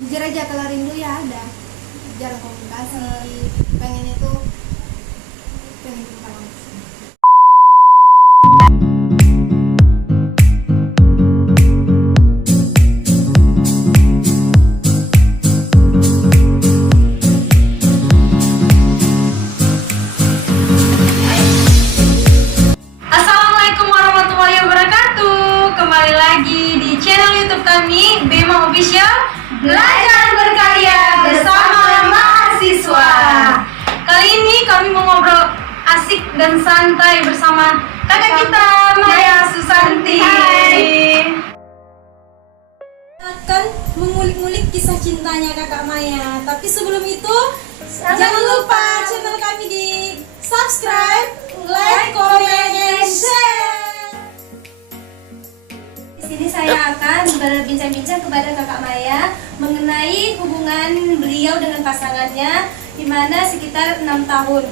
Jujur aja kalau rindu ya ada, jarang komunikasi, pengen itu pengen jumpa langsung. Assalamualaikum warahmatullahi wabarakatuh. Kembali lagi di channel YouTube kami Bema Official, belajar berkarya bersama mahasiswa. Kali ini kami mau ngobrol asik dan santai bersama kakak kita Maya Susanti. Akan mengulik-ngulik kisah cintanya kakak Maya. Tapi sebelum itu, jangan lupa channel kami di subscribe, like, comment, and share. Di sini saya akan berbincang-bincang kepada kakak Maya mengenai hubungan beliau dengan pasangannya, di mana sekitar 6 tahun.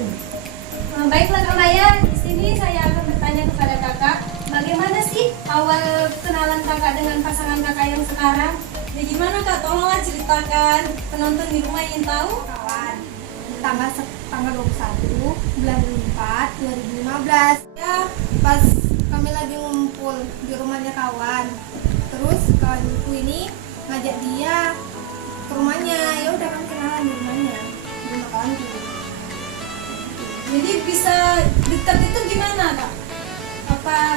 Baiklah Kak Maya, di sini saya akan bertanya kepada kakak, bagaimana sih awal kenalan kakak dengan pasangan kakak yang sekarang? Ya gimana kak, tolonglah ceritakan, penonton di rumah ingin tahu. Kawan, tanggal 21 bulan 4 2015 ya, pas kami lagi ngumpul di rumahnya kawan, terus kawanku ini ngajak dia ke rumahnya. Ya udah kan kenalan di rumahnya, di rumah kawanku. Jadi bisa dekat itu gimana kak? Apa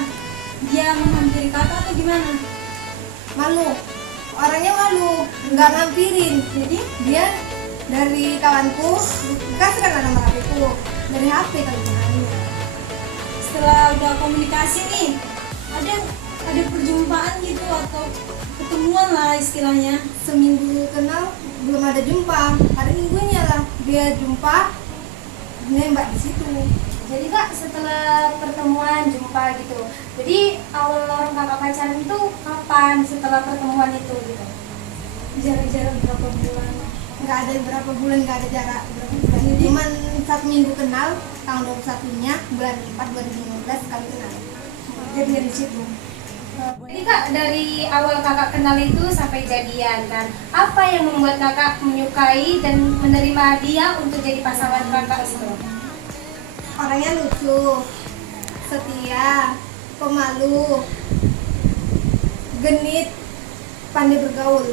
dia menghampiri kakak atau gimana? Malu, orangnya malu, nggak ngampirin. Jadi dia dari kawanku kasih kan nomor HP-ku, dari HP kali kenalnya. Setelah udah komunikasi nih, ada perjumpaan gitu atau ketemuan lah istilahnya. Seminggu kenal belum ada jumpa, hari minggunya lah dia jumpa, nembak di situ. Jadi kak, setelah pertemuan jumpa gitu, jadi awal orang kakak pacaran itu kapan setelah pertemuan itu gitu? Jarak-jarak berapa bulan? Nggak ada berapa bulan, nggak ada jarak berapa bulan, cuman 1 minggu kenal, tanggal 21-nya bulan 4 2015 kali kenal. Jadi dari situ. Jadi kak, dari awal kakak kenal itu sampai jadian kan, apa yang membuat kakak menyukai dan menerima dia untuk jadi pasangan kakak itu? Orangnya lucu, setia, pemalu, genit, pandai bergaul,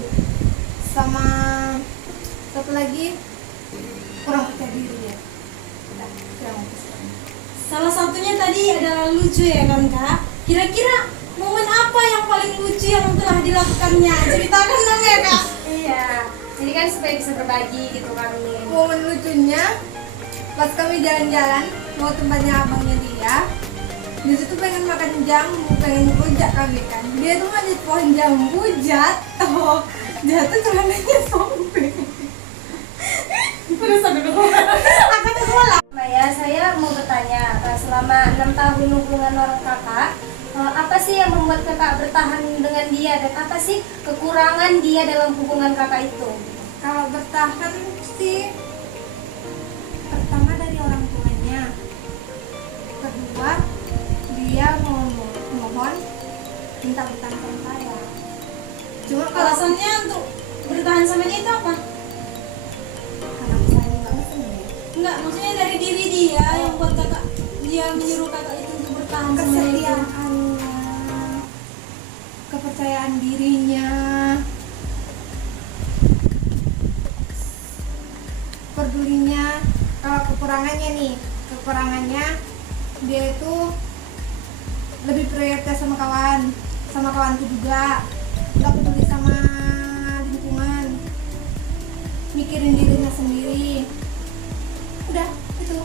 sama satu lagi kurang percaya diri ya. Udah, kurang percaya. Salah satunya tadi adalah lucu ya kan kak? Kira-kira momen apa yang paling lucu yang telah dilakukannya? Ceritakan dong ya kak. Iya, jadi kan supaya bisa berbagi gitu kami. Momen lucunya pas kami jalan-jalan mau tempatnya abangnya dia, di situ pengen makan jambu, pengen rujak kami kan. Dia tuh manjat pohon jambu, jatuh celananya sobek. Terus ada aku tuh bola. Maya, saya mau bertanya, selama 6 tahun hubungan orang kakak, apa sih yang membuat kakak bertahan dengan dia dan apa sih kekurangan dia dalam hubungan kakak itu? Kalau bertahan sih, pertama dari orang tuanya, kedua dia mohon minta bertahan sama saya. Cuma kalau Alasannya untuk bertahan sama dia itu apa? karena aku sayang banget sama dia, Enggak, maksudnya dari diri dia yang buat kakak, dia menyuruh kakak itu untuk bertahan sama dia. kesetiaannya, kepercayaan dirinya, pedulinya. Kalau kekurangannya dia itu lebih prioritas sama kawanku juga, nggak peduli sama lingkungan, mikirin dirinya sendiri. Udah itu.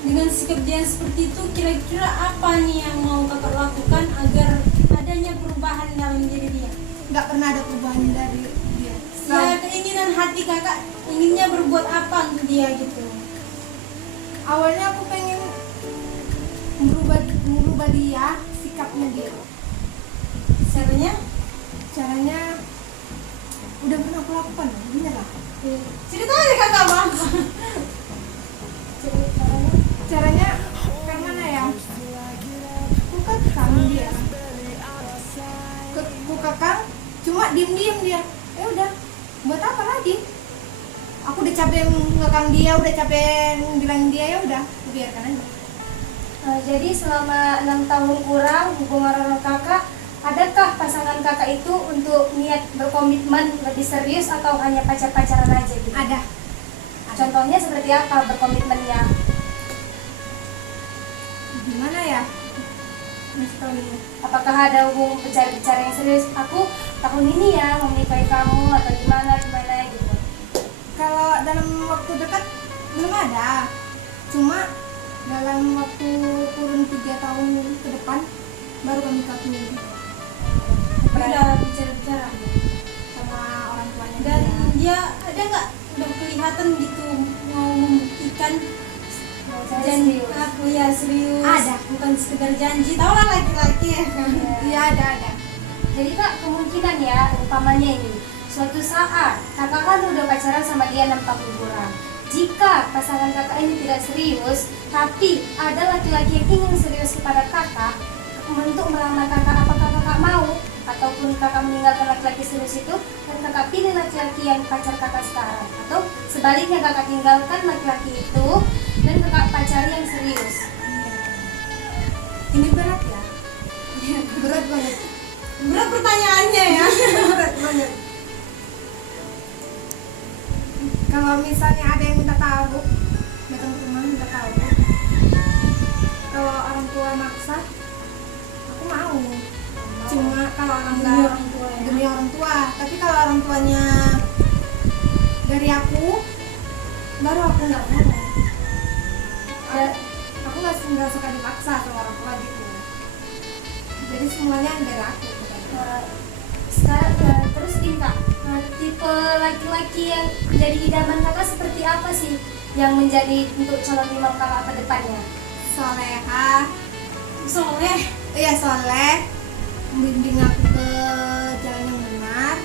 Dengan sikap dia seperti itu, kira-kira apa nih yang mau kakak lakukan agar adanya perubahan dalam diri dia? Nggak pernah ada perubahan dari dia. Ya, keinginan hati kakak inginnya berbuat apa untuk dia gitu? Awalnya aku pengen merubah dia, sikapnya dia. Caranya udah pernah aku lakukan, bener lah. Cerita aja kakak bang. Caranya kayak mana ya? Aku kakang dia, cuma diem dia. Ya udah, buat apa lagi? Aku udah capek ngekang dia, udah capek bilang dia, ya udah, biarkan aja. Jadi selama 6 tahun kurang hubungan orang kakak, adakah pasangan kakak itu untuk niat berkomitmen lebih serius atau hanya pacar-pacaran aja gitu? Ada. Contohnya seperti apa berkomitmennya? Gimana ya? Misalnya, Apakah ada hubungan bicara-bicara yang serius? Aku tahun ini ya mau menikahi kamu atau gimana gitu? kalau dalam waktu dekat belum ada. Cuma dalam waktu kurun 3 tahun ke depan baru kami kawin Udah bicara-bicara. sama orang tuanya. Dan dia ada nggak udah kelihatan gitu mau membuktikan janji Serius. aku ya serius. Ada. Bukan sekedar janji. Tau lah laki-laki ya. Iya ada. Jadi kak, kemungkinan ya umpamanya ini suatu saat kakak kan udah pacaran sama dia 6 tahun kurang. Jika pasangan kakak ini tidak serius, tapi ada laki-laki yang ingin serius kepada kakak untuk melamar kakak, apakah kakak mau? Ataupun kakak meninggalkan laki-laki serius itu dan kakak pilih laki-laki yang pacar kakak sekarang? Atau sebaliknya kakak tinggalkan laki-laki itu dan kakak pacari yang serius? Ini berat ya? Berat banget. Berat pertanyaannya ya. Berat banget. Kalau misalnya ada yang minta tahu, datang ke rumah minta tahu. Kalau orang tua maksa, aku mau. Cuma kalau orang Demi enggak orang tua ya. demi orang tua. Tapi kalau orang tuanya dari aku, baru aku nggak mau. Aku nggak suka dipaksa sama orang tua gitu. Jadi semuanya dari aku. Sekarang terus gini kak, tipe laki-laki yang menjadi idaman kakak seperti apa sih yang menjadi untuk calon imam kakak ke depannya? Solehah, Soleh. iya soleh, membimbing aku ke jalan yang benar,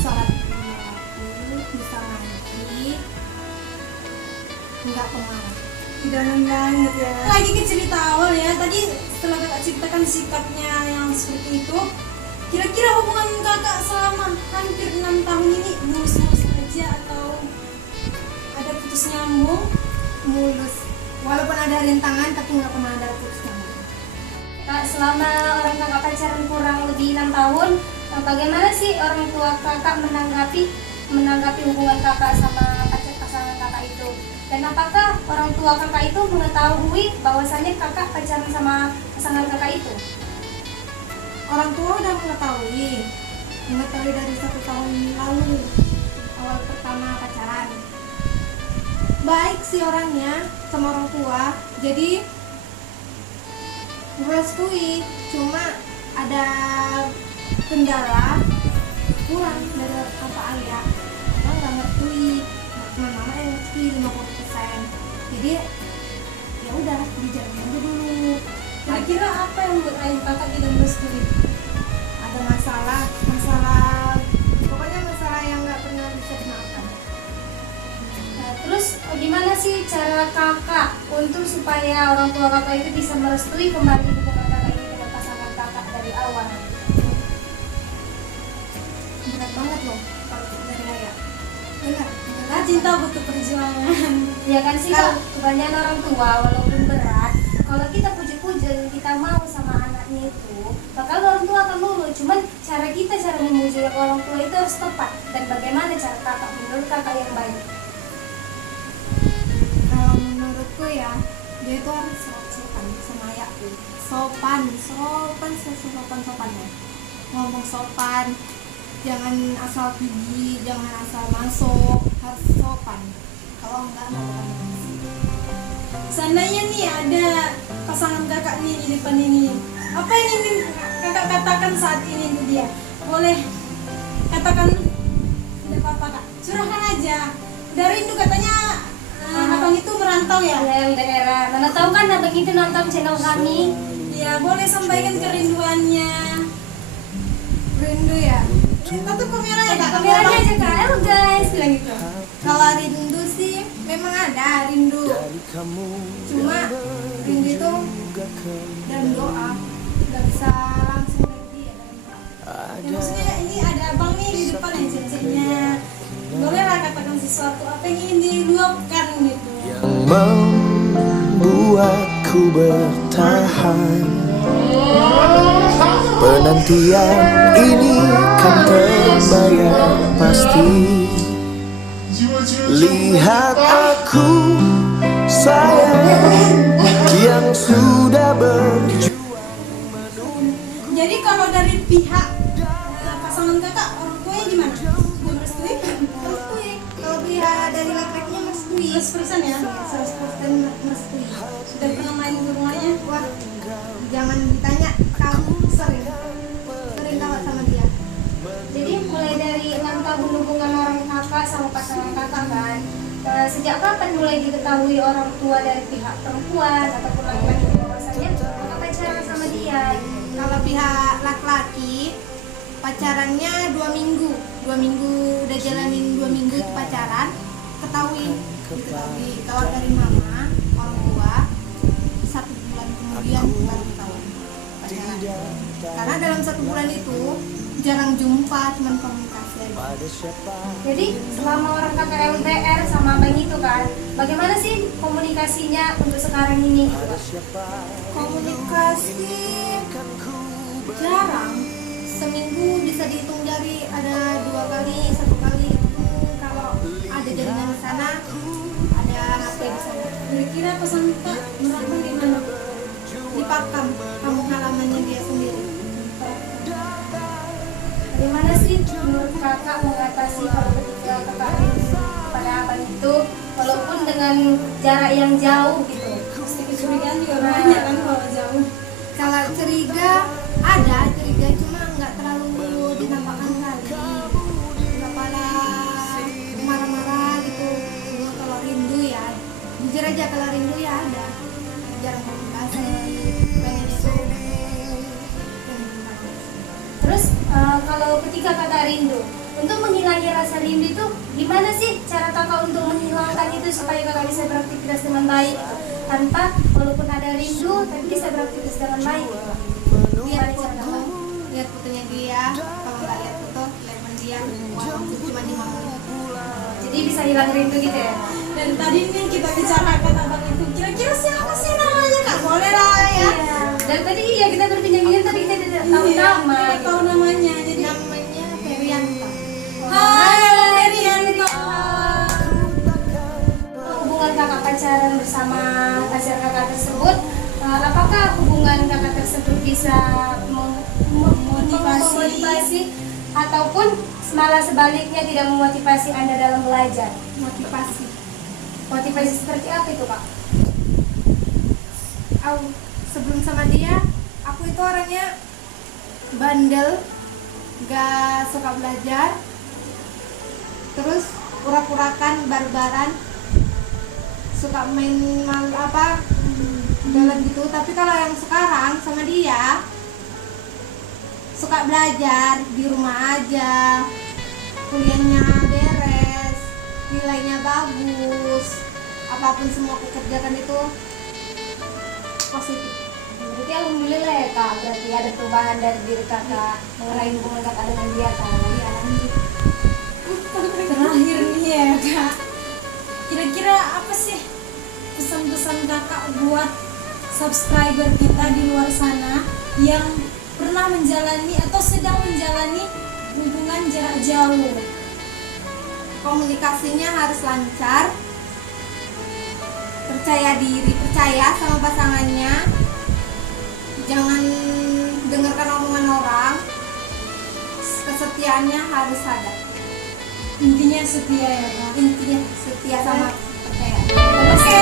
sholat lima waktu, bisa ngaji, nggak pemarah. Idaman banget ya. Lagi ke cerita awal ya. Tadi setelah kakak ceritakan sikapnya yang seperti itu, kira-kira hubungan kakak selama hampir 6 tahun ini mulus-mulus aja atau ada putus nyambung? Mulus, walaupun ada rintangan tapi nggak pernah ada putus nyambung. Kak, selama orang kakak pacaran kurang lebih 6 tahun, bagaimana sih orang tua kakak menanggapi hubungan kakak sama pasangan kakak itu? Dan apakah orang tua kakak itu mengetahui bahwasannya kakak pacaran sama pasangan kakak itu? Orang tua udah mengetahui dari 1 tahun lalu, awal pertama pacaran. Baik sih orangnya sama orang tua, jadi merestui. Cuma ada kendala kurang dari apa ayah, orang nggak ngerti, cuma mama yang ngerti 50%. Jadi ya udah dijalanin aja dulu. Kira-kira apa yang buat ayah kakak tidak merestui? Ada masalah pokoknya masalah yang nggak pernah bisa dimaafkan. Nah, terus gimana sih cara kakak untuk supaya orang tua kakak itu bisa merestui kembali hubungan kakak ini dengan pasangan kakak dari awal? Berat banget loh kalau dari ayah. Benar. Cinta butuh perjuangan. Ya kan sih kak, kebanyakan orang tua walaupun berat, kalau kita puji-puji dan kita mau sama anaknya itu, bakal orang tua akan nurut. Cuman cara memuji orang tua itu harus tepat. Dan bagaimana cara kakak menurut kakak yang baik? Kalau menurutku ya, dia itu harus sopan sama ayahku. Sopan sopannya. Ngomong sopan, jangan asal pergi, jangan asal masuk, harus sopan. Kalau enggak Seandainya nih ada pasangan kakak nih di depan ini, apa yang ingin kakak katakan saat ini ke dia? Boleh katakan, tidak apa-apa kak, curahkan aja. Dari itu katanya abang itu merantau ya? Yang daerah, mana tahu kan abang itu nonton channel kami. Ya boleh sampaikan kerinduannya. rindu ya. Tutup kameranya kak. Kameranya aja kak, halo guys, bilang gitu. Kalau rindu sih memang ada rindu. Cuma rindu itu dalam doa, nggak bisa langsung dari dia dalam doa. Ya, maksudnya ini ada abang nih di simpel ya cecenya. Bolehlah katakan sesuatu apa yang ingin diluapkan gitu. Yang membuatku bertahan. Penantian ini kan terbayar pasti. Lihat aku sayang yang sudah berjuang. Jadi kalau dari pihak pasangan kakak, orang tuanya gimana? Sudah merestui? Merestui. Kalau pihak dari laki-lakinya merestui. 100% ya? 100% merestui. Sudah pernah main ke rumahnya? Wah, jangan ditanya, kamu sering kawan sama dia. Jadi mulai dari 6 tahun hubungan orang kakak sama pasangan kakak kan. Sejak kapan mulai diketahui orang tua dari pihak perempuan ataupun laki-laki bahwasanya kakak pacaran sama dia? Kalau pihak laki-laki pacarannya 2 minggu. 2 minggu udah jalanin 2 minggu itu pacaran, diketahui kalau dari mama orang tua 1 bulan kemudian baru ketahuan pacaran. Karena dalam 1 bulan itu jarang jumpa, cuman komunikasi aja. Jadi selama orang kakak LDR sama abang itu kan, bagaimana sih komunikasinya untuk sekarang ini? Komunikasi jarang, seminggu bisa dihitung jari, ada 2 kali, 1 kali. Kalau ada jaringan di sana, ada HP di sana. Kira-kira pesan kak merantau di mana? Di Pakam, kampung halamannya dia sendiri. Bagaimana sih menurut kakak mengatasi kalau ketika kakak rindu pada abang itu, walaupun dengan jarak yang jauh gitu? Pasti kecurigaan juga banyak kan kalau jauh. Kalau curiga, ada curiga, cuma nggak terlalu dinampakkan kali. Nggak malah marah-marah gitu. Cuma kalau rindu ya, jujur aja kalau rindu ya ada. Jarang komunikasi, pengen itu. Terus kalau ketika kakak rindu, untuk menghilangi rasa rindu itu gimana sih cara kakak untuk menghilangkan itu supaya kakak bisa beraktivitas dengan baik gitu? Tanpa walaupun ada rindu tapi bisa beraktivitas dengan baik gitu. Lihat foto, lihat fotonya dia. Kalau nggak lihat foto, telepon dia. Walaupun cuma 5 menit. Jadi bisa hilang rindu gitu ya. Dan tadi nih kita bicarakan abang itu, kira-kira siapa sih namanya kak? Boleh lah ya. Iya. Dan tadi ya kita berpinjam-pinjam tapi kita tidak tahu nama. Tidak tahu namanya. Jadi Namanya Ferianto. hai Ferianto. Hubungan kakak pacaran bersama pacar kakak tersebut, apakah hubungan kakak tersebut bisa memotivasi ataupun malah sebaliknya tidak memotivasi Anda dalam belajar? Motivasi. Motivasi seperti apa itu kak? Sebelum sama dia, aku itu orangnya bandel, gak suka belajar, terus urak-urakan, barbaran, suka main jalan gitu. Tapi kalau yang sekarang sama dia, suka belajar, di rumah aja, kuliahnya beres, nilainya bagus, apapun semua aku kerjakan itu positif. Berarti alhamdulillah ya kak, berarti ada perubahan dari diri kakak mengenai hubungan kakak dengan dia kan? Ya, lanjut. Terakhir nih ya kak, kira-kira apa sih pesan-pesan kakak buat subscriber kita di luar sana yang pernah menjalani atau sedang menjalani hubungan jarak jauh? Komunikasinya harus lancar, percaya diri, percaya sama pasangannya, jangan dengarkan omongan orang, kesetiaannya harus ada. Intinya setia ya kak. Intinya setia sama percaya. Oke,